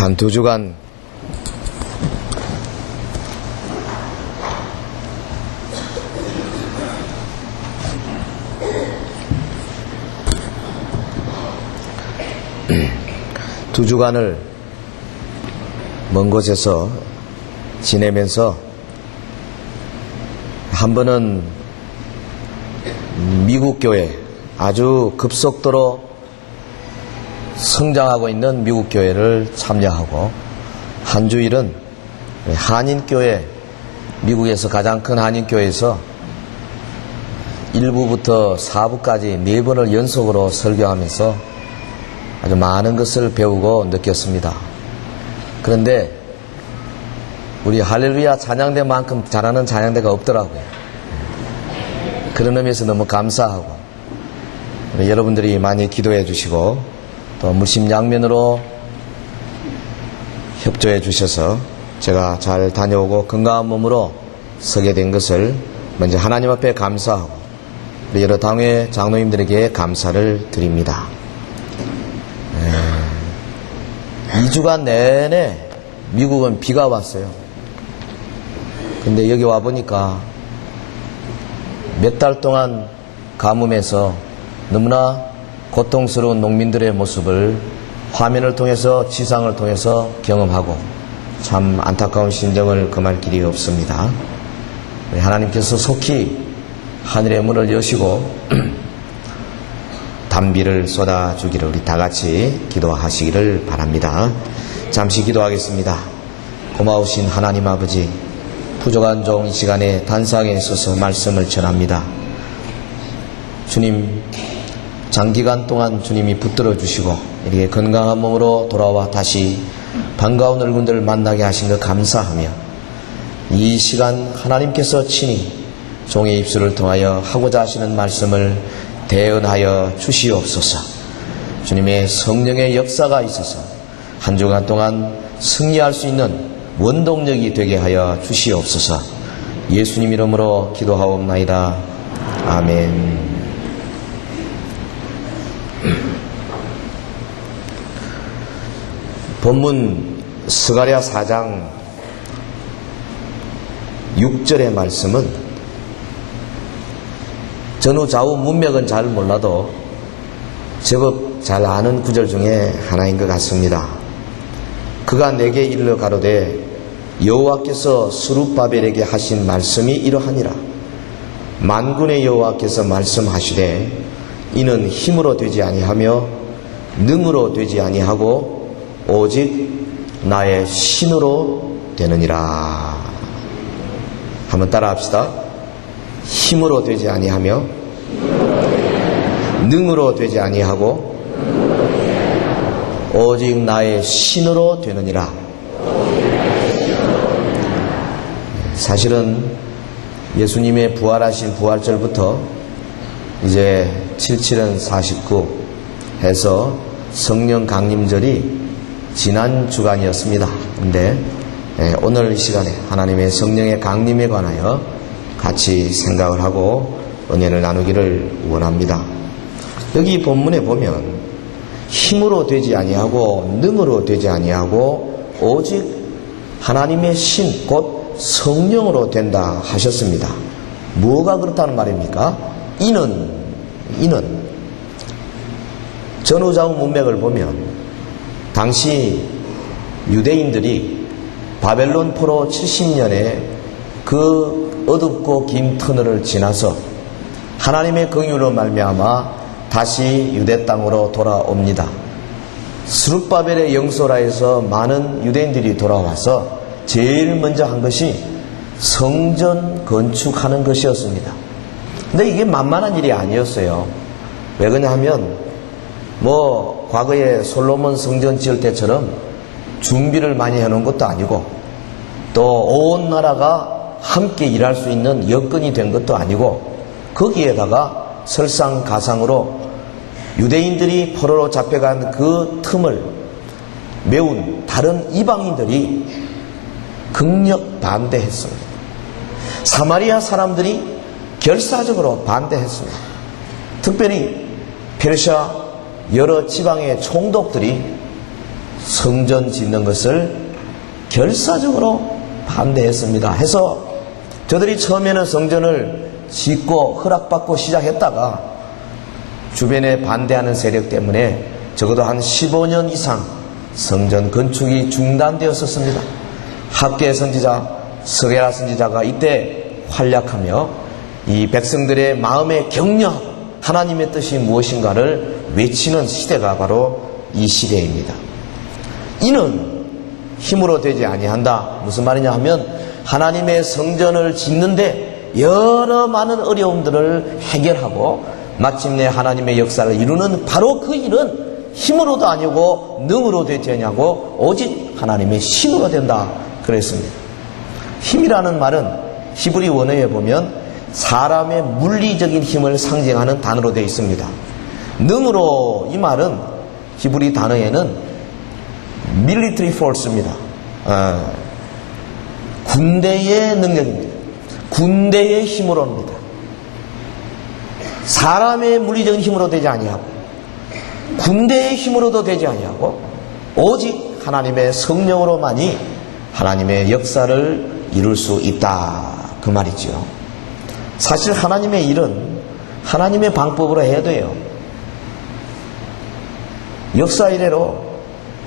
한 두 주간 두 주간을 먼 곳에서 지내면서 한 번은 미국 교회, 아주 급속도로 성장하고 있는 미국 교회를 참여하고, 한 주일은 한인교회, 미국에서 가장 큰 한인교회에서 1부부터 4부까지 4번을 연속으로 설교하면서 아주 많은 것을 배우고 느꼈습니다. 그런데 우리 할렐루야 찬양대만큼 잘하는 찬양대가 없더라고요. 그런 의미에서 너무 감사하고, 여러분들이 많이 기도해 주시고 또 물심양면으로 협조해 주셔서 제가 잘 다녀오고 건강한 몸으로 서게 된 것을 먼저 하나님 앞에 감사하고 우리 여러 당회 장로님들에게 감사를 드립니다. 2주간 내내 미국은 비가 왔어요. 근데 여기 와보니까 몇 달 동안 가뭄에서 너무나 고통스러운 농민들의 모습을 화면을 통해서, 지상을 통해서 경험하고 참 안타까운 심정을 금할 길이 없습니다. 하나님께서 속히 하늘의 문을 여시고 단비를 쏟아주기를 우리 다같이 기도하시기를 바랍니다. 잠시 기도하겠습니다. 고마우신 하나님 아버지, 부족한 종 이 시간에 단상에 서서 말씀을 전합니다. 주님, 장기간 동안 주님이 붙들어 주시고 이렇게 건강한 몸으로 돌아와 다시 반가운 얼굴들을 만나게 하신 것 감사하며, 이 시간 하나님께서 친히 종의 입술을 통하여 하고자 하시는 말씀을 대언하여 주시옵소서. 주님의 성령의 역사가 있어서 한 주간 동안 승리할 수 있는 원동력이 되게 하여 주시옵소서. 예수님 이름으로 기도하옵나이다. 아멘. 본문 스가랴 4장 6절의 말씀은 전후 좌우 문맥은 잘 몰라도 제법 잘 아는 구절 중에 하나인 것 같습니다. 그가 내게 일러 가로되 여호와께서 스룹바벨에게 하신 말씀이 이러하니라. 만군의 여호와께서 말씀하시되 이는 힘으로 되지 아니하며 능으로 되지 아니하고 오직 나의 신으로 되느니라. 한번 따라합시다. 힘으로 되지 아니하며 능으로 되지 아니하고 오직 나의 신으로 되느니라. 사실은 예수님의 부활하신 부활절부터 이제 77은 49 해서 성령 강림절이 지난 주간이었습니다. 근데 오늘 이 시간에 하나님의 성령의 강림에 관하여 같이 생각을 하고 은혜를 나누기를 원합니다. 여기 본문에 보면 힘으로 되지 아니하고 능으로 되지 아니하고 오직 하나님의 신 곧 성령으로 된다 하셨습니다. 뭐가 그렇다는 말입니까? 이는 전후좌우 문맥을 보면 당시 유대인들이 바벨론 포로 70년에 그 어둡고 긴 터널을 지나서 하나님의 긍휼로 말미암아 다시 유대 땅으로 돌아옵니다. 스룹바벨의 영소라에서 많은 유대인들이 돌아와서 제일 먼저 한 것이 성전 건축하는 것이었습니다. 근데 이게 만만한 일이 아니었어요. 왜 그러냐 하면 과거에 솔로몬 성전 지을 때처럼 준비를 많이 해놓은 것도 아니고 또 온 나라가 함께 일할 수 있는 여건이 된 것도 아니고, 거기에다가 설상가상으로 유대인들이 포로로 잡혀간 그 틈을 메운 다른 이방인들이 극력 반대했습니다. 사마리아 사람들이 결사적으로 반대했습니다. 특별히 페르시아 여러 지방의 총독들이 성전 짓는 것을 결사적으로 반대했습니다. 해서 저들이 처음에는 성전을 짓고 허락받고 시작했다가 주변에 반대하는 세력 때문에 적어도 한 15년 이상 성전 건축이 중단되었었습니다. 학계 선지자 스게라 선지자가 이때 활약하며 이 백성들의 마음에 격려하고 하나님의 뜻이 무엇인가를 외치는 시대가 바로 이 시대입니다. 이는 힘으로 되지 아니한다. 무슨 말이냐 하면 하나님의 성전을 짓는데 여러 많은 어려움들을 해결하고 마침내 하나님의 역사를 이루는 바로 그 일은 힘으로도 아니고 능으로 되지 않냐고 오직 하나님의 신으로 된다 그랬습니다. 힘이라는 말은 히브리 원어에 보면 사람의 물리적인 힘을 상징하는 단어로 되어 있습니다. 능으로 이 말은 히브리 단어에는 military force입니다. 군대의 능력입니다. 군대의 힘으로입니다. 사람의 물리적인 힘으로 되지 아니하고 군대의 힘으로도 되지 아니하고 오직 하나님의 성령으로만이 하나님의 역사를 이룰 수 있다 그 말이죠. 사실 하나님의 일은 하나님의 방법으로 해야 돼요. 역사 이래로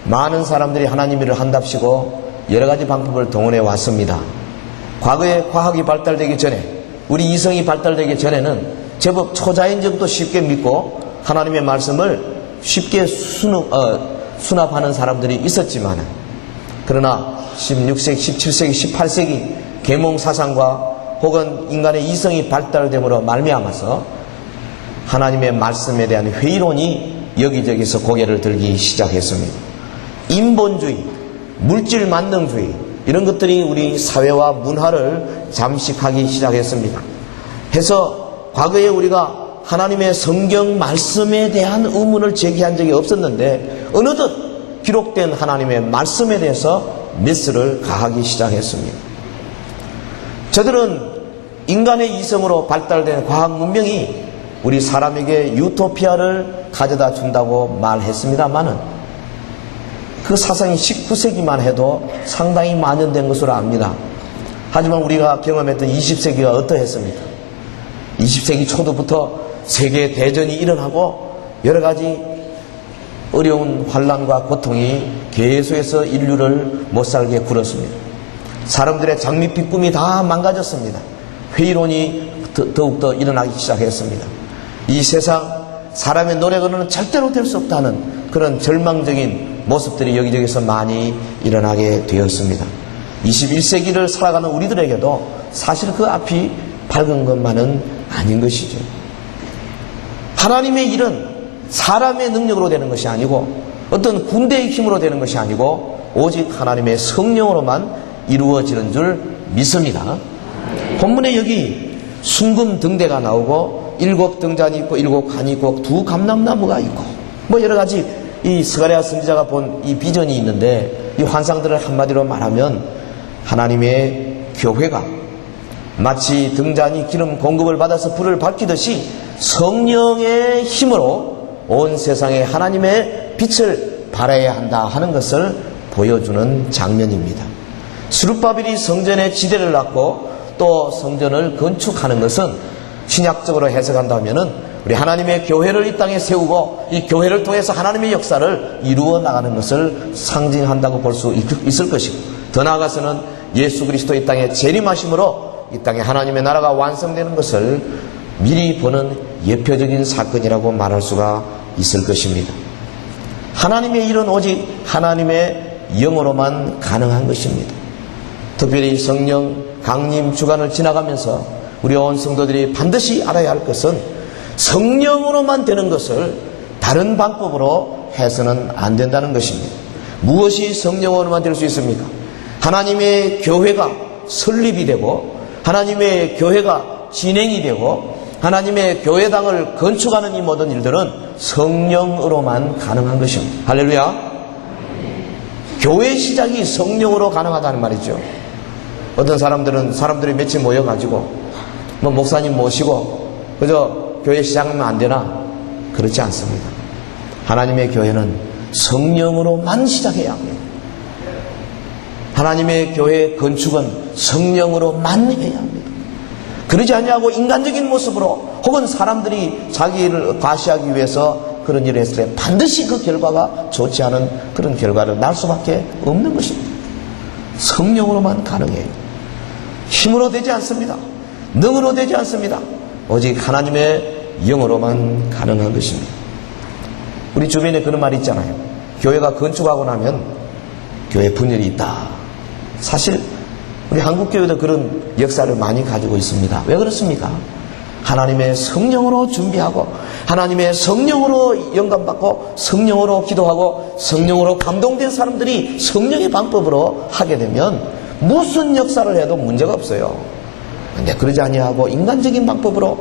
많은 사람들이 하나님 일을 한답시고 여러 가지 방법을 동원해 왔습니다. 과거에 과학이 발달되기 전에 우리 이성이 발달되기 전에는 제법 초자연적도 쉽게 믿고 하나님의 말씀을 쉽게 수납하는 사람들이 있었지만 그러나 16세기, 17세기, 18세기 계몽 사상과 혹은 인간의 이성이 발달됨으로 말미암아서 하나님의 말씀에 대한 회의론이 여기저기서 고개를 들기 시작했습니다. 인본주의, 물질 만능주의 이런 것들이 우리 사회와 문화를 잠식하기 시작했습니다. 해서 과거에 우리가 하나님의 성경 말씀에 대한 의문을 제기한 적이 없었는데 어느덧 기록된 하나님의 말씀에 대해서 미스를 가하기 시작했습니다. 저들은 인간의 이성으로 발달된 과학 문명이 우리 사람에게 유토피아를 가져다 준다고 말했습니다만은 그 사상이 19세기만 해도 상당히 만연된 것으로 압니다. 하지만 우리가 경험했던 20세기가 어떠했습니까? 20세기 초도부터 세계 대전이 일어나고 여러 가지 어려운 환난과 고통이 계속해서 인류를 못살게 굴었습니다. 사람들의 장밋빛 꿈이 다 망가졌습니다. 회의론이 더욱더 일어나기 시작했습니다. 이 세상 사람의 노력으로는 절대로 될 수 없다는 그런 절망적인 모습들이 여기저기서 많이 일어나게 되었습니다. 21세기를 살아가는 우리들에게도 사실 그 앞이 밝은 것만은 아닌 것이죠. 하나님의 일은 사람의 능력으로 되는 것이 아니고 어떤 군대의 힘으로 되는 것이 아니고 오직 하나님의 성령으로만 이루어지는 줄 믿습니다. 본문에 여기 순금 등대가 나오고 7 등잔이 있고 7 관이 있고 2 감람나무가 있고 뭐 여러 가지 이 스가랴 선지자가 본 이 비전이 있는데 이 환상들을 한마디로 말하면 하나님의 교회가 마치 등잔이 기름 공급을 받아서 불을 밝히듯이 성령의 힘으로 온 세상에 하나님의 빛을 발해야 한다 하는 것을 보여주는 장면입니다. 스룹바벨이 성전의 지대를 놨고 또 성전을 건축하는 것은 신약적으로 해석한다면은 우리 하나님의 교회를 이 땅에 세우고 이 교회를 통해서 하나님의 역사를 이루어 나가는 것을 상징한다고 볼 수 있을 것이고 더 나아가서는 예수 그리스도 이 땅에 재림하심으로 이 땅에 하나님의 나라가 완성되는 것을 미리 보는 예표적인 사건이라고 말할 수가 있을 것입니다. 하나님의 일은 오직 하나님의 영으로만 가능한 것입니다. 특별히 성령 강림 주간을 지나가면서 우리 온 성도들이 반드시 알아야 할 것은 성령으로만 되는 것을 다른 방법으로 해서는 안 된다는 것입니다. 무엇이 성령으로만 될 수 있습니까? 하나님의 교회가 설립이 되고 하나님의 교회가 진행이 되고 하나님의 교회당을 건축하는 이 모든 일들은 성령으로만 가능한 것입니다. 할렐루야. 교회 시작이 성령으로 가능하다는 말이죠. 어떤 사람들은 사람들이 며칠 모여가지고 뭐 목사님 모시고 그저 교회 시작하면 안 되나? 그렇지 않습니다. 하나님의 교회는 성령으로만 시작해야 합니다. 하나님의 교회 건축은 성령으로만 해야 합니다. 그러지 아니하고 인간적인 모습으로 혹은 사람들이 자기를 과시하기 위해서 그런 일을 했을 때 반드시 그 결과가 좋지 않은 그런 결과를 날 수밖에 없는 것입니다. 성령으로만 가능해요. 힘으로 되지 않습니다. 능으로 되지 않습니다. 오직 하나님의 영으로만 가능한 것입니다. 우리 주변에 그런 말이 있잖아요. 교회가 건축하고 나면 교회 분열이 있다. 사실 우리 한국교회도 그런 역사를 많이 가지고 있습니다. 왜 그렇습니까? 하나님의 성령으로 준비하고 하나님의 성령으로 영감받고 성령으로 기도하고 성령으로 감동된 사람들이 성령의 방법으로 하게 되면 무슨 역사를 해도 문제가 없어요. 근데 그러지 아니하고 인간적인 방법으로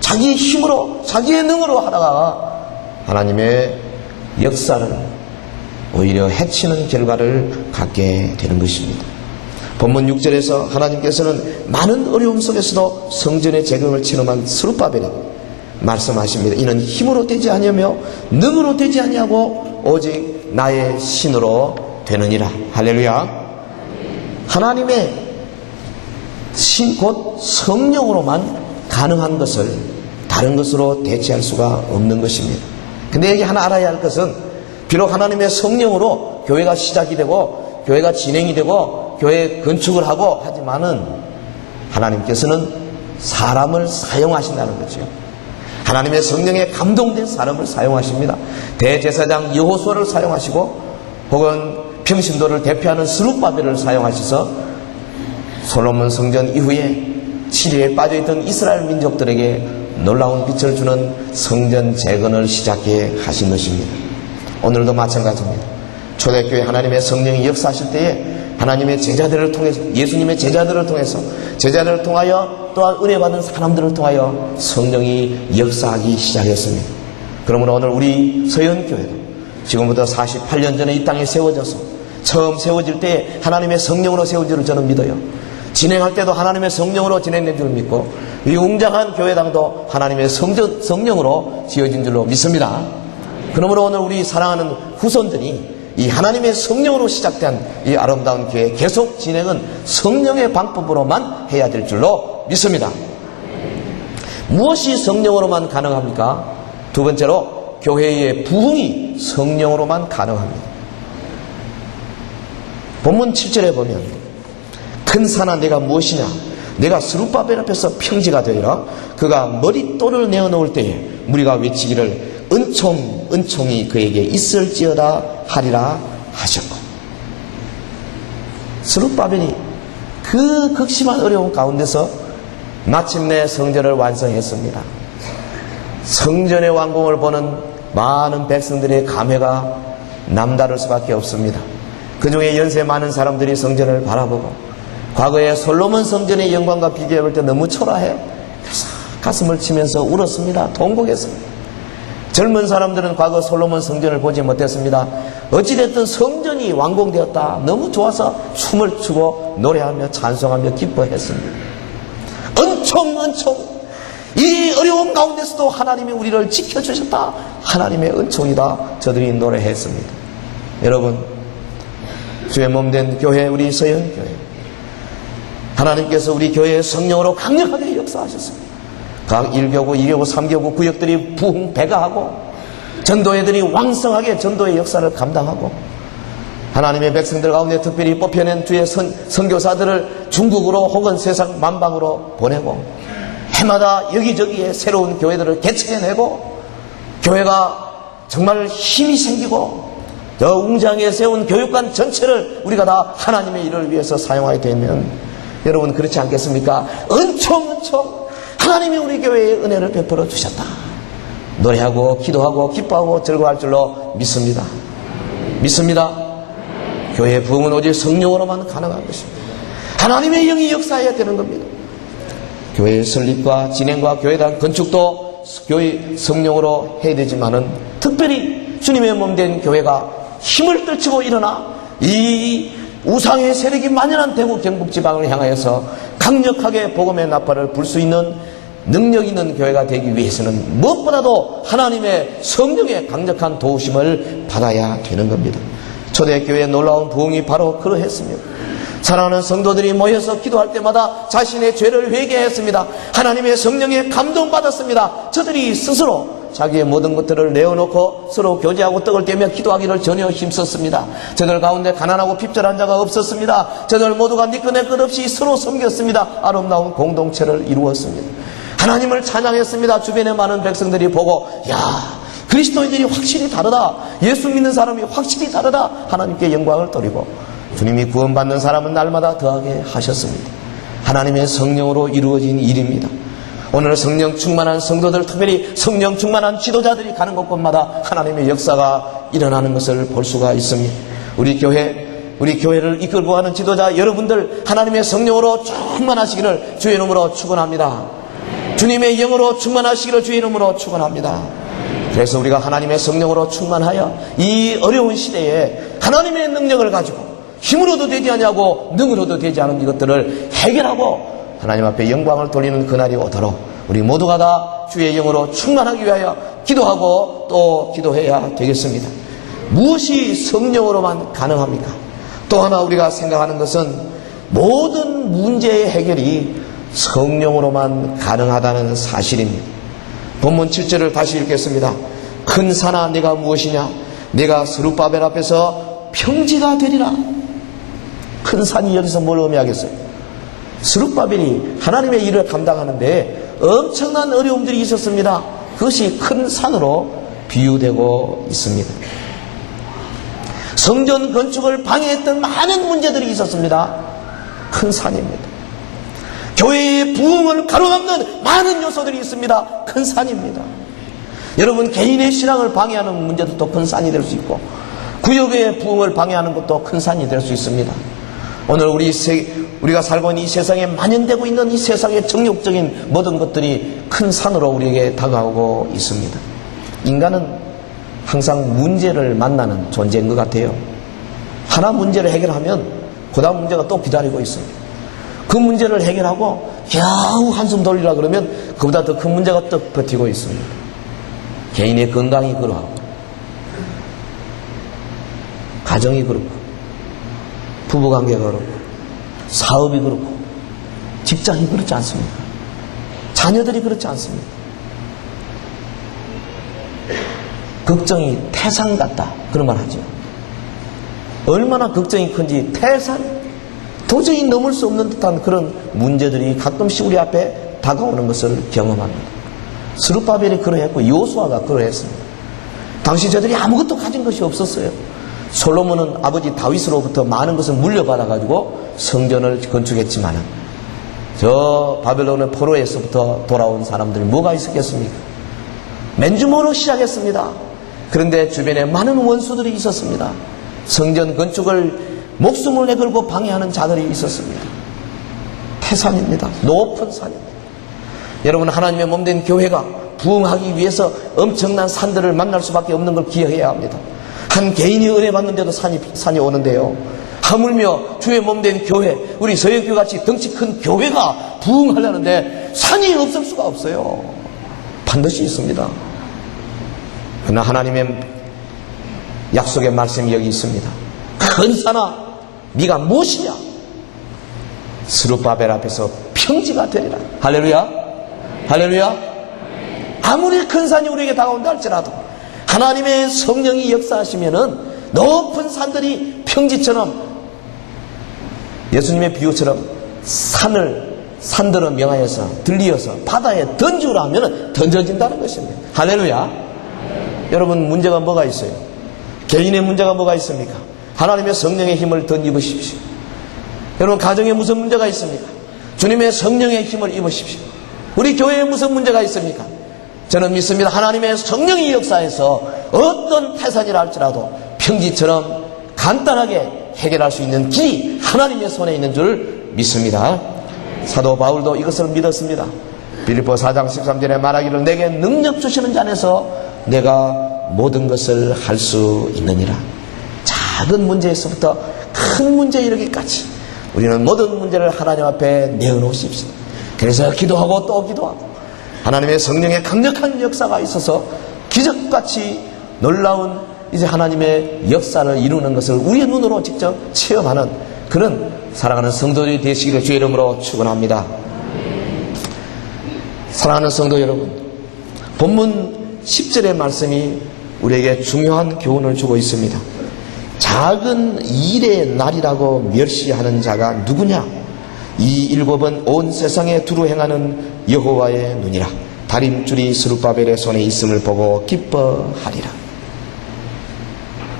자기의 힘으로 자기의 능으로 하다가 하나님의 역사를 오히려 해치는 결과를 갖게 되는 것입니다. 본문 6절에서 하나님께서는 많은 어려움 속에서도 성전의 재건을 체험한 스룹바벨에게 말씀하십니다. 이는 힘으로 되지 아니하며 능으로 되지 아니하고 오직 나의 신으로 되느니라. 할렐루야. 하나님의 신 곧 성령으로만 가능한 것을 다른 것으로 대체할 수가 없는 것입니다. 근데 여기 하나 알아야 할 것은 비록 하나님의 성령으로 교회가 시작이 되고 교회가 진행이 되고 교회 건축을 하고 하지만은 하나님께서는 사람을 사용하신다는 거죠. 하나님의 성령에 감동된 사람을 사용하십니다. 대제사장 여호수아를 사용하시고 혹은 평신도를 대표하는 스룹바벨을 사용하셔서 솔로몬 성전 이후에 치리에 빠져있던 이스라엘 민족들에게 놀라운 빛을 주는 성전 재건을 시작해 하신 것입니다. 오늘도 마찬가지입니다. 초대교회 하나님의 성령이 역사하실 때에 하나님의 제자들을 통해서 예수님의 제자들을 통해서 제자들을 통하여 또한 은혜 받은 사람들을 통하여 성령이 역사하기 시작했습니다. 그러므로 오늘 우리 서현교회도 지금부터 48년 전에 이 땅에 세워져서 처음 세워질 때 하나님의 성령으로 세워질 줄 저는 믿어요. 진행할 때도 하나님의 성령으로 진행된 줄 믿고 이 웅장한 교회당도 하나님의 성령으로 지어진 줄로 믿습니다. 그러므로 오늘 우리 사랑하는 후손들이 이 하나님의 성령으로 시작된 이 아름다운 교회 계속 진행은 성령의 방법으로만 해야 될 줄로 믿습니다. 무엇이 성령으로만 가능합니까? 두 번째로 교회의 부흥이 성령으로만 가능합니다. 본문 7절에 보면 큰 산아 내가 무엇이냐 내가 스룹바벨 앞에서 평지가 되리라. 그가 머릿돌을 내어놓을 때에 무리가 외치기를 은총이 그에게 있을지어다 하리라 하셨고, 스룹바벨이 그 극심한 어려움 가운데서 마침내 성전을 완성했습니다. 성전의 완공을 보는 많은 백성들의 감회가 남다를 수밖에 없습니다. 그 중에 연세 많은 사람들이 성전을 바라보고 과거에 솔로몬 성전의 영광과 비교해 볼 때 너무 초라해 가슴을 치면서 울었습니다. 통곡했습니다. 젊은 사람들은 과거 솔로몬 성전을 보지 못했습니다. 어찌됐든 성전이 완공되었다. 너무 좋아서 춤을 추고 노래하며 찬송하며 기뻐했습니다. 은총 이 어려움 가운데서도 하나님이 우리를 지켜주셨다. 하나님의 은총이다. 저들이 노래했습니다. 여러분, 주의 몸된 교회, 우리 서현교회, 하나님께서 우리 교회의 성령으로 강력하게 역사하셨습니다. 각 1교구, 2교구, 3교구 구역들이 부흥 배가하고 전도회들이 왕성하게 전도의 역사를 감당하고 하나님의 백성들 가운데 특별히 뽑혀낸 주의 선교사들을 중국으로 혹은 세상 만방으로 보내고 해마다 여기저기에 새로운 교회들을 개척해내고 교회가 정말 힘이 생기고 저 웅장에 세운 교육관 전체를 우리가 다 하나님의 일을 위해서 사용하게 되면 여러분 그렇지 않겠습니까? 은총 하나님이 우리 교회에 은혜를 베풀어 주셨다. 노래하고 기도하고 기뻐하고 즐거워할 줄로 믿습니다. 교회의 부흥은 오직 성령으로만 가능한 것입니다. 하나님의 영이 역사해야 되는 겁니다. 교회의 설립과 진행과 교회당 건축도 교회 성령으로 해야 되지만은 특별히 주님의 몸된 교회가 힘을 떨치고 일어나 이 우상의 세력이 만연한 대구 경북 지방을 향하여서 강력하게 복음의 나팔을 불 수 있는 능력 있는 교회가 되기 위해서는 무엇보다도 하나님의 성령의 강력한 도우심을 받아야 되는 겁니다. 초대교회의 놀라운 부흥이 바로 그러했습니다. 사랑하는 성도들이 모여서 기도할 때마다 자신의 죄를 회개했습니다. 하나님의 성령에 감동받았습니다. 저들이 스스로 자기의 모든 것들을 내어놓고 서로 교제하고 떡을 떼며 기도하기를 전혀 힘썼습니다. 저들 가운데 가난하고 핍절한 자가 없었습니다. 저들 모두가 니끈의 끝 없이 서로 섬겼습니다. 아름다운 공동체를 이루었습니다. 하나님을 찬양했습니다. 주변의 많은 백성들이 보고 야, 그리스도인들이 확실히 다르다. 예수 믿는 사람이 확실히 다르다. 하나님께 영광을 돌리고 주님이 구원받는 사람은 날마다 더하게 하셨습니다. 하나님의 성령으로 이루어진 일입니다. 오늘 성령 충만한 성도들, 특별히 성령 충만한 지도자들이 가는 곳곳마다 하나님의 역사가 일어나는 것을 볼 수가 있습니다. 우리 교회를 이끌고 가는 지도자 여러분들 하나님의 성령으로 충만하시기를 주의 이름으로 축원합니다. 주님의 영으로 충만하시기를 주의 이름으로 축원합니다. 그래서 우리가 하나님의 성령으로 충만하여 이 어려운 시대에 하나님의 능력을 가지고 힘으로도 되지 않냐고 능으로도 되지 않은 이것들을 해결하고 하나님 앞에 영광을 돌리는 그날이 오도록 우리 모두가 다 주의 영으로 충만하기 위하여 기도하고 또 기도해야 되겠습니다. 무엇이 성령으로만 가능합니까? 또 하나 우리가 생각하는 것은 모든 문제의 해결이 성령으로만 가능하다는 사실입니다. 본문 7절을 다시 읽겠습니다. 큰 산아 네가 무엇이냐? 네가 스룹바벨 앞에서 평지가 되리라. 큰 산이 여기서 뭘 의미하겠어요? 스룹바벨이 하나님의 일을 감당하는데 엄청난 어려움들이 있었습니다. 그것이 큰 산으로 비유되고 있습니다. 성전 건축을 방해했던 많은 문제들이 있었습니다. 큰 산입니다. 교회의 부흥을 가로막는 많은 요소들이 있습니다. 큰 산입니다. 여러분 개인의 신앙을 방해하는 문제도 또 큰 산이 될 수 있고 구역의 부흥을 방해하는 것도 큰 산이 될 수 있습니다. 오늘 우리가 살고 있는 이 세상에 만연되고 있는 이 세상의 정욕적인 모든 것들이 큰 산으로 우리에게 다가오고 있습니다. 인간은 항상 문제를 만나는 존재인 것 같아요. 하나 문제를 해결하면 그 다음 문제가 또 기다리고 있습니다. 그 문제를 해결하고 겨우 한숨 돌리라 그러면 그보다 더 큰 문제가 또 버티고 있습니다. 개인의 건강이 그러하고 가정이 그렇고 부부관계가 그렇고 사업이 그렇고 직장이 그렇지 않습니까? 자녀들이 그렇지 않습니다. 걱정이 태산 같다 그런 말 하죠. 얼마나 걱정이 큰지 태산 도저히 넘을 수 없는 듯한 그런 문제들이 가끔씩 우리 앞에 다가오는 것을 경험합니다. 스룹바벨이 그러했고 여호수아가 그러했습니다. 당시 저들이 아무것도 가진 것이 없었어요. 솔로몬은 아버지 다윗으로부터 많은 것을 물려받아가지고 성전을 건축했지만 저 바벨론의 포로에서부터 돌아온 사람들이 뭐가 있었겠습니까? 맨주모로 시작했습니다. 그런데 주변에 많은 원수들이 있었습니다. 성전 건축을 목숨을 내걸고 방해하는 자들이 있었습니다. 태산입니다. 높은 산입니다. 여러분 하나님의 몸된 교회가 부흥하기 위해서 엄청난 산들을 만날 수밖에 없는 걸 기억해야 합니다. 한 개인이 은혜 받는데도 산이 오는데요. 하물며 주의 몸된 교회, 우리 서영교회 같이 덩치 큰 교회가 부흥하려는데 산이 없을 수가 없어요. 반드시 있습니다. 그러나 하나님의 약속의 말씀이 여기 있습니다. 큰 산아 네가 무엇이냐? 스룹바벨 앞에서 평지가 되리라. 할렐루야, 할렐루야. 아무리 큰 산이 우리에게 다가온다 할지라도 하나님의 성령이 역사하시면은 높은 산들이 평지처럼 예수님의 비유처럼 산들을 명하여서 들리어서 바다에 던지우라 하면은 던져진다는 것입니다. 할렐루야. 여러분 문제가 뭐가 있어요? 개인의 문제가 뭐가 있습니까? 하나님의 성령의 힘을 덧입으십시오. 여러분 가정에 무슨 문제가 있습니까? 주님의 성령의 힘을 입으십시오. 우리 교회에 무슨 문제가 있습니까? 저는 믿습니다. 하나님의 성령이 역사해서 어떤 태산이라 할지라도 평지처럼 간단하게 해결할 수 있는 길이 하나님의 손에 있는 줄 믿습니다. 사도 바울도 이것을 믿었습니다. 빌립보 4장 13절에 말하기를 내게 능력 주시는 자 안에서 내가 모든 것을 할 수 있느니라. 작은 문제에서부터 큰 문제에 이르기까지 우리는 모든 문제를 하나님 앞에 내어놓으십시오. 그래서 기도하고 또 기도하고 하나님의 성령의 강력한 역사가 있어서 기적같이 놀라운 이제 하나님의 역사를 이루는 것을 우리의 눈으로 직접 체험하는 그런 사랑하는 성도들이 되시기를 주의 이름으로 축원합니다. 사랑하는 성도 여러분, 본문 10절의 말씀이 우리에게 중요한 교훈을 주고 있습니다. 작은 일의 날이라고 멸시하는 자가 누구냐? 이 일곱은 온 세상에 두루 행하는 여호와의 눈이라. 다림줄이 스룹바벨의 손에 있음을 보고 기뻐하리라.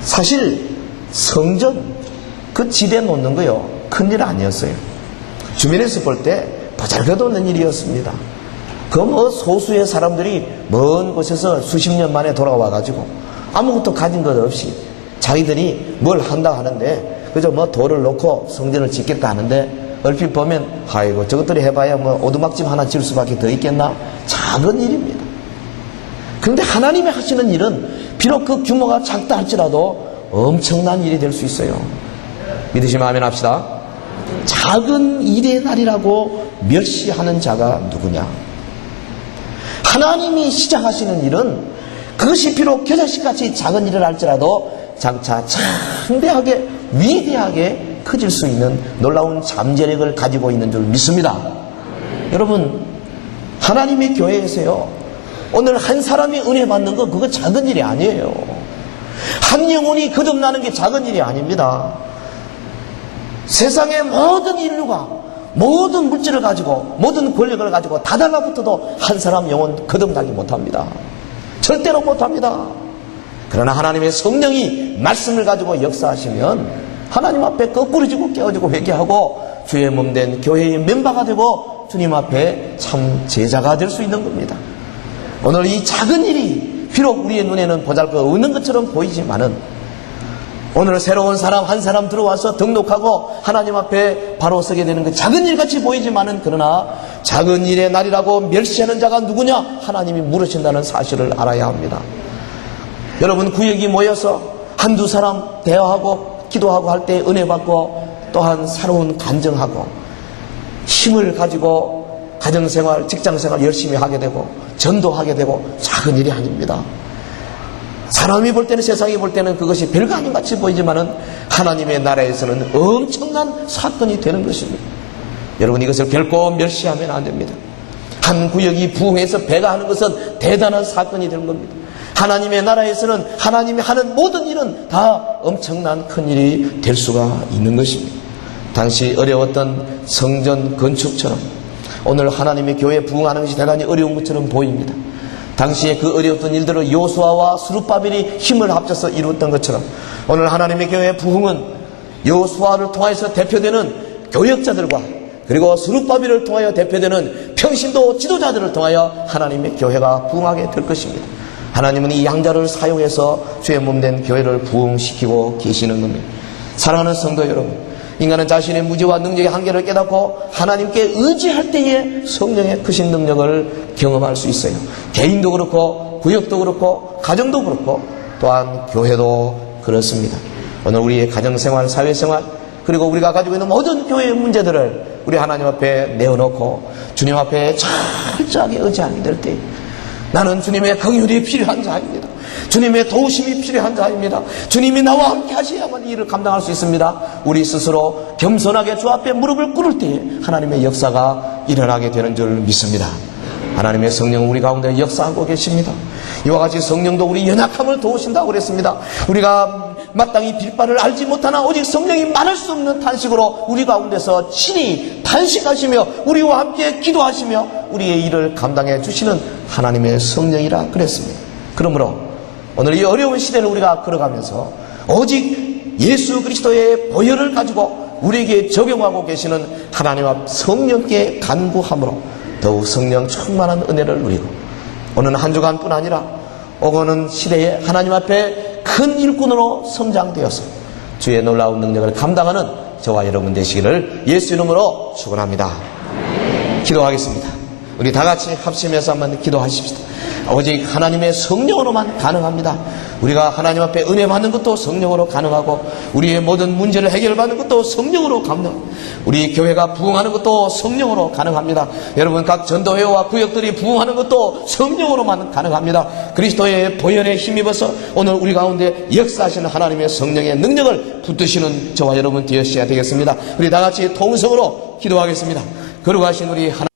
사실 성전 그 지대 놓는 거요, 큰일 아니었어요. 주변에서 볼 때 보잘것없는 일이었습니다. 그 뭐 소수의 사람들이 먼 곳에서 수십 년 만에 돌아와가지고 아무것도 가진 것 없이 자기들이 뭘 한다 하는데 그저 뭐 돌을 놓고 성전을 짓겠다 하는데 얼핏 보면 아이고 저것들이 해봐야 뭐 오두막집 하나 지을 수밖에 더 있겠나? 작은 일입니다. 그런데 하나님이 하시는 일은 비록 그 규모가 작다 할지라도 엄청난 일이 될 수 있어요. 믿으시면 아멘 합시다. 작은 일의 날이라고 멸시하는 자가 누구냐? 하나님이 시작하시는 일은 그것이 비록 겨자씨같이 작은 일을 할지라도 장차 창대하게 위대하게 커질 수 있는 놀라운 잠재력을 가지고 있는 줄 믿습니다. 여러분, 하나님의 교회에서요, 오늘 한 사람이 은혜 받는 거 그거 작은 일이 아니에요. 한 영혼이 거듭나는 게 작은 일이 아닙니다. 세상의 모든 인류가 모든 물질을 가지고 모든 권력을 가지고 다 달라붙어도 한 사람 영혼 거듭나기 못합니다. 절대로 못합니다. 그러나 하나님의 성령이 말씀을 가지고 역사하시면 하나님 앞에 거꾸로지고 깨어지고 회개하고 주의 몸된 교회의 멤버가 되고 주님 앞에 참 제자가 될 수 있는 겁니다. 오늘 이 작은 일이 비록 우리의 눈에는 보잘것없는 것처럼 보이지만은 오늘 새로운 사람 한 사람 들어와서 등록하고 하나님 앞에 바로 서게 되는 그 작은 일같이 보이지만은 그러나 작은 일의 날이라고 멸시하는 자가 누구냐? 하나님이 물으신다는 사실을 알아야 합니다. 여러분, 구역이 모여서 한두 사람 대화하고 기도하고 할 때 은혜 받고 또한 새로운 간증하고 힘을 가지고 가정생활, 직장생활 열심히 하게 되고 전도하게 되고 작은 일이 아닙니다. 사람이 볼 때는, 세상이 볼 때는 그것이 별거 아닌 같이 보이지만은 하나님의 나라에서는 엄청난 사건이 되는 것입니다. 여러분, 이것을 결코 멸시하면 안 됩니다. 한 구역이 부흥해서 배가 하는 것은 대단한 사건이 되는 겁니다. 하나님의 나라에서는 하나님이 하는 모든 일은 다 엄청난 큰 일이 될 수가 있는 것입니다. 당시 어려웠던 성전 건축처럼 오늘 하나님의 교회 부흥하는 것이 대단히 어려운 것처럼 보입니다. 당시에 그 어려웠던 일들을 여호수아와 스룹바벨이 힘을 합쳐서 이루었던 것처럼 오늘 하나님의 교회의 부흥은 여호수아를 통해서 대표되는 교역자들과 그리고 스룹바벨을 통하여 대표되는 평신도 지도자들을 통하여 하나님의 교회가 부흥하게 될 것입니다. 하나님은 이 양자를 사용해서 주의 몸된 교회를 부흥시키고 계시는 겁니다. 사랑하는 성도 여러분, 인간은 자신의 무지와 능력의 한계를 깨닫고 하나님께 의지할 때에 성령의 크신 능력을 경험할 수 있어요. 개인도 그렇고 구역도 그렇고 가정도 그렇고 또한 교회도 그렇습니다. 오늘 우리의 가정생활, 사회생활 그리고 우리가 가지고 있는 모든 교회의 문제들을 우리 하나님 앞에 내어놓고 주님 앞에 철저하게 의지하게 될 때 나는 주님의 긍휼이 필요한 자입니다. 주님의 도우심이 필요한 자입니다. 주님이 나와 함께 하셔야만 이 일을 감당할 수 있습니다. 우리 스스로 겸손하게 주 앞에 무릎을 꿇을 때에 하나님의 역사가 일어나게 되는 줄 믿습니다. 하나님의 성령은 우리 가운데 역사하고 계십니다. 이와 같이 성령도 우리 연약함을 도우신다고 그랬습니다. 우리가 마땅히 빌 바를 알지 못하나 오직 성령이 말할 수 없는 탄식으로 우리 가운데서 친히 탄식하시며 우리와 함께 기도하시며 우리의 일을 감당해 주시는 하나님의 성령이라 그랬습니다. 그러므로 오늘 이 어려운 시대를 우리가 걸어가면서 오직 예수 그리스도의 보혈을 가지고 우리에게 적용하고 계시는 하나님 앞 성령께 간구함으로 더욱 성령 충만한 은혜를 누리고 오늘 한 주간뿐 아니라 오고는 시대에 하나님 앞에 큰 일꾼으로 성장되어서 주의 놀라운 능력을 감당하는 저와 여러분 되시기를 예수 이름으로 축원합니다. 기도하겠습니다. 우리 다 같이 합심해서 한번 기도하십시다. 오직 하나님의 성령으로만 가능합니다. 우리가 하나님 앞에 은혜 받는 것도 성령으로 가능하고, 우리의 모든 문제를 해결받는 것도 성령으로 가능합니다. 우리 교회가 부흥하는 것도 성령으로 가능합니다. 여러분, 각 전도회와 구역들이 부흥하는 것도 성령으로만 가능합니다. 그리스도의 보혈에 힘입어서 오늘 우리 가운데 역사하시는 하나님의 성령의 능력을 붙드시는 저와 여러분 되어셔야 되겠습니다. 우리 다 같이 통성으로 기도하겠습니다. 거룩하신 우리 하나님,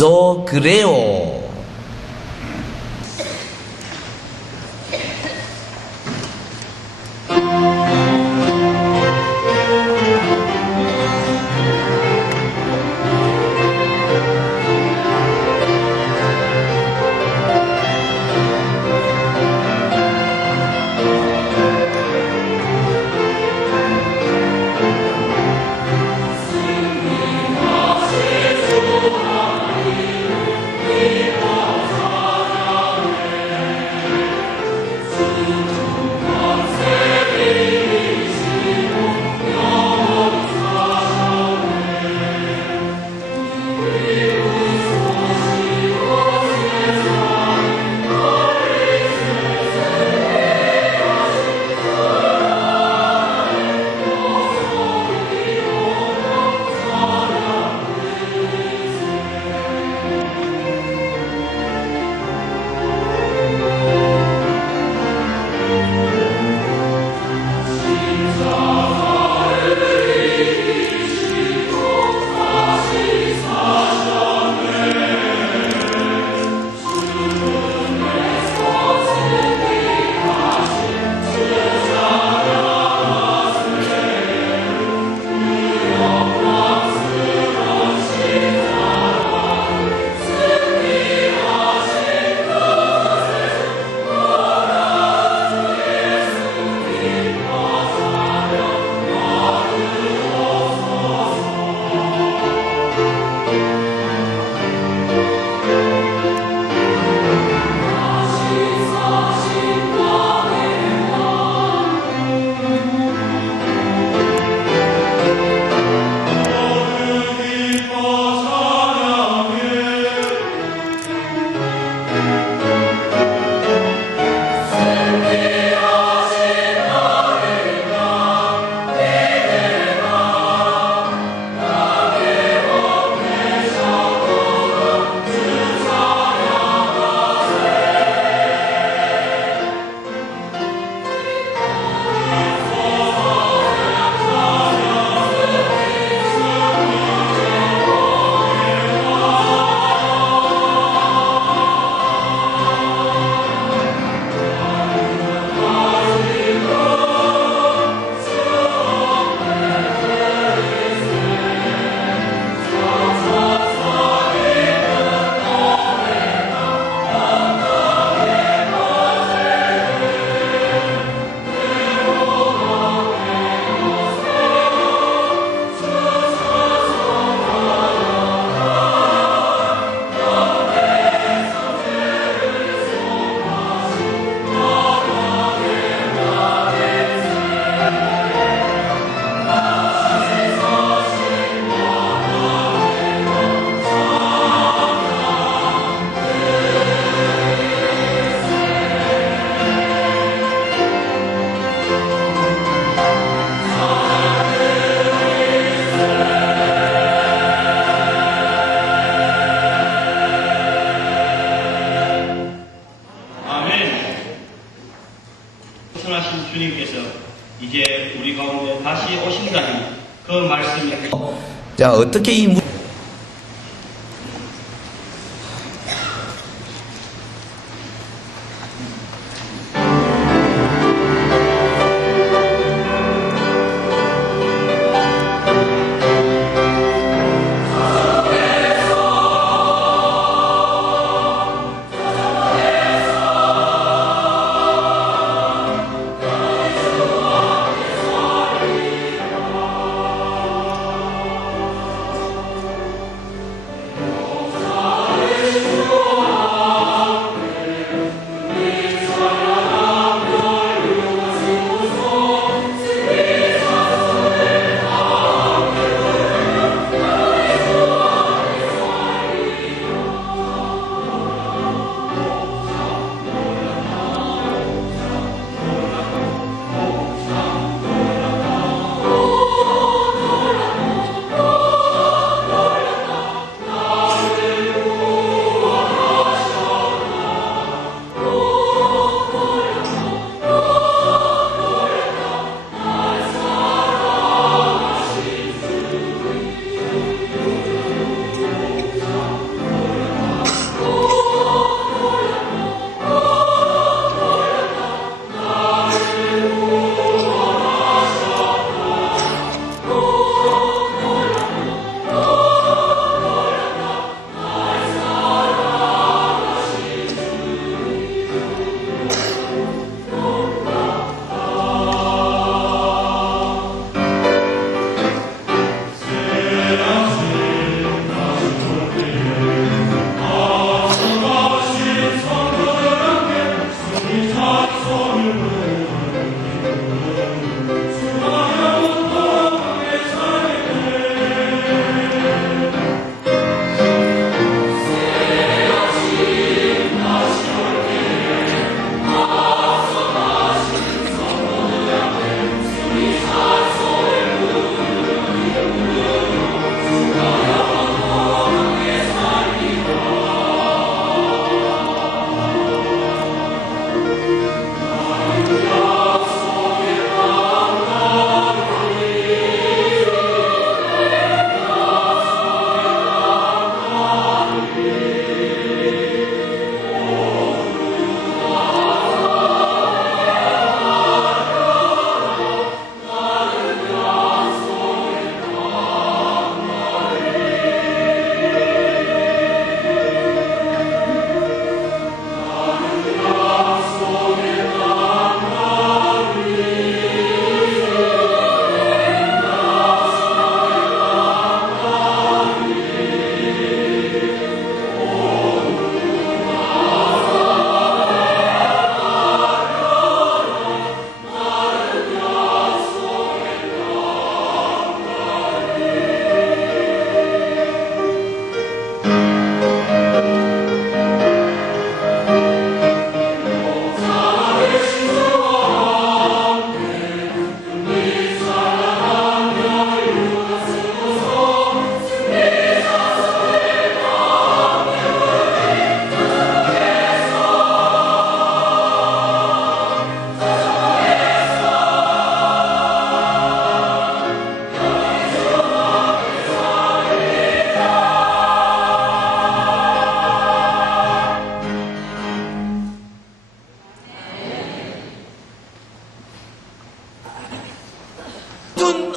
Yo creo. We 다시 오신다니 그 말씀이 자, 어떻게 이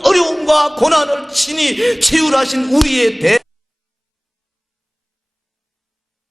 어려움과 고난을 친히 채울하신 우리의 대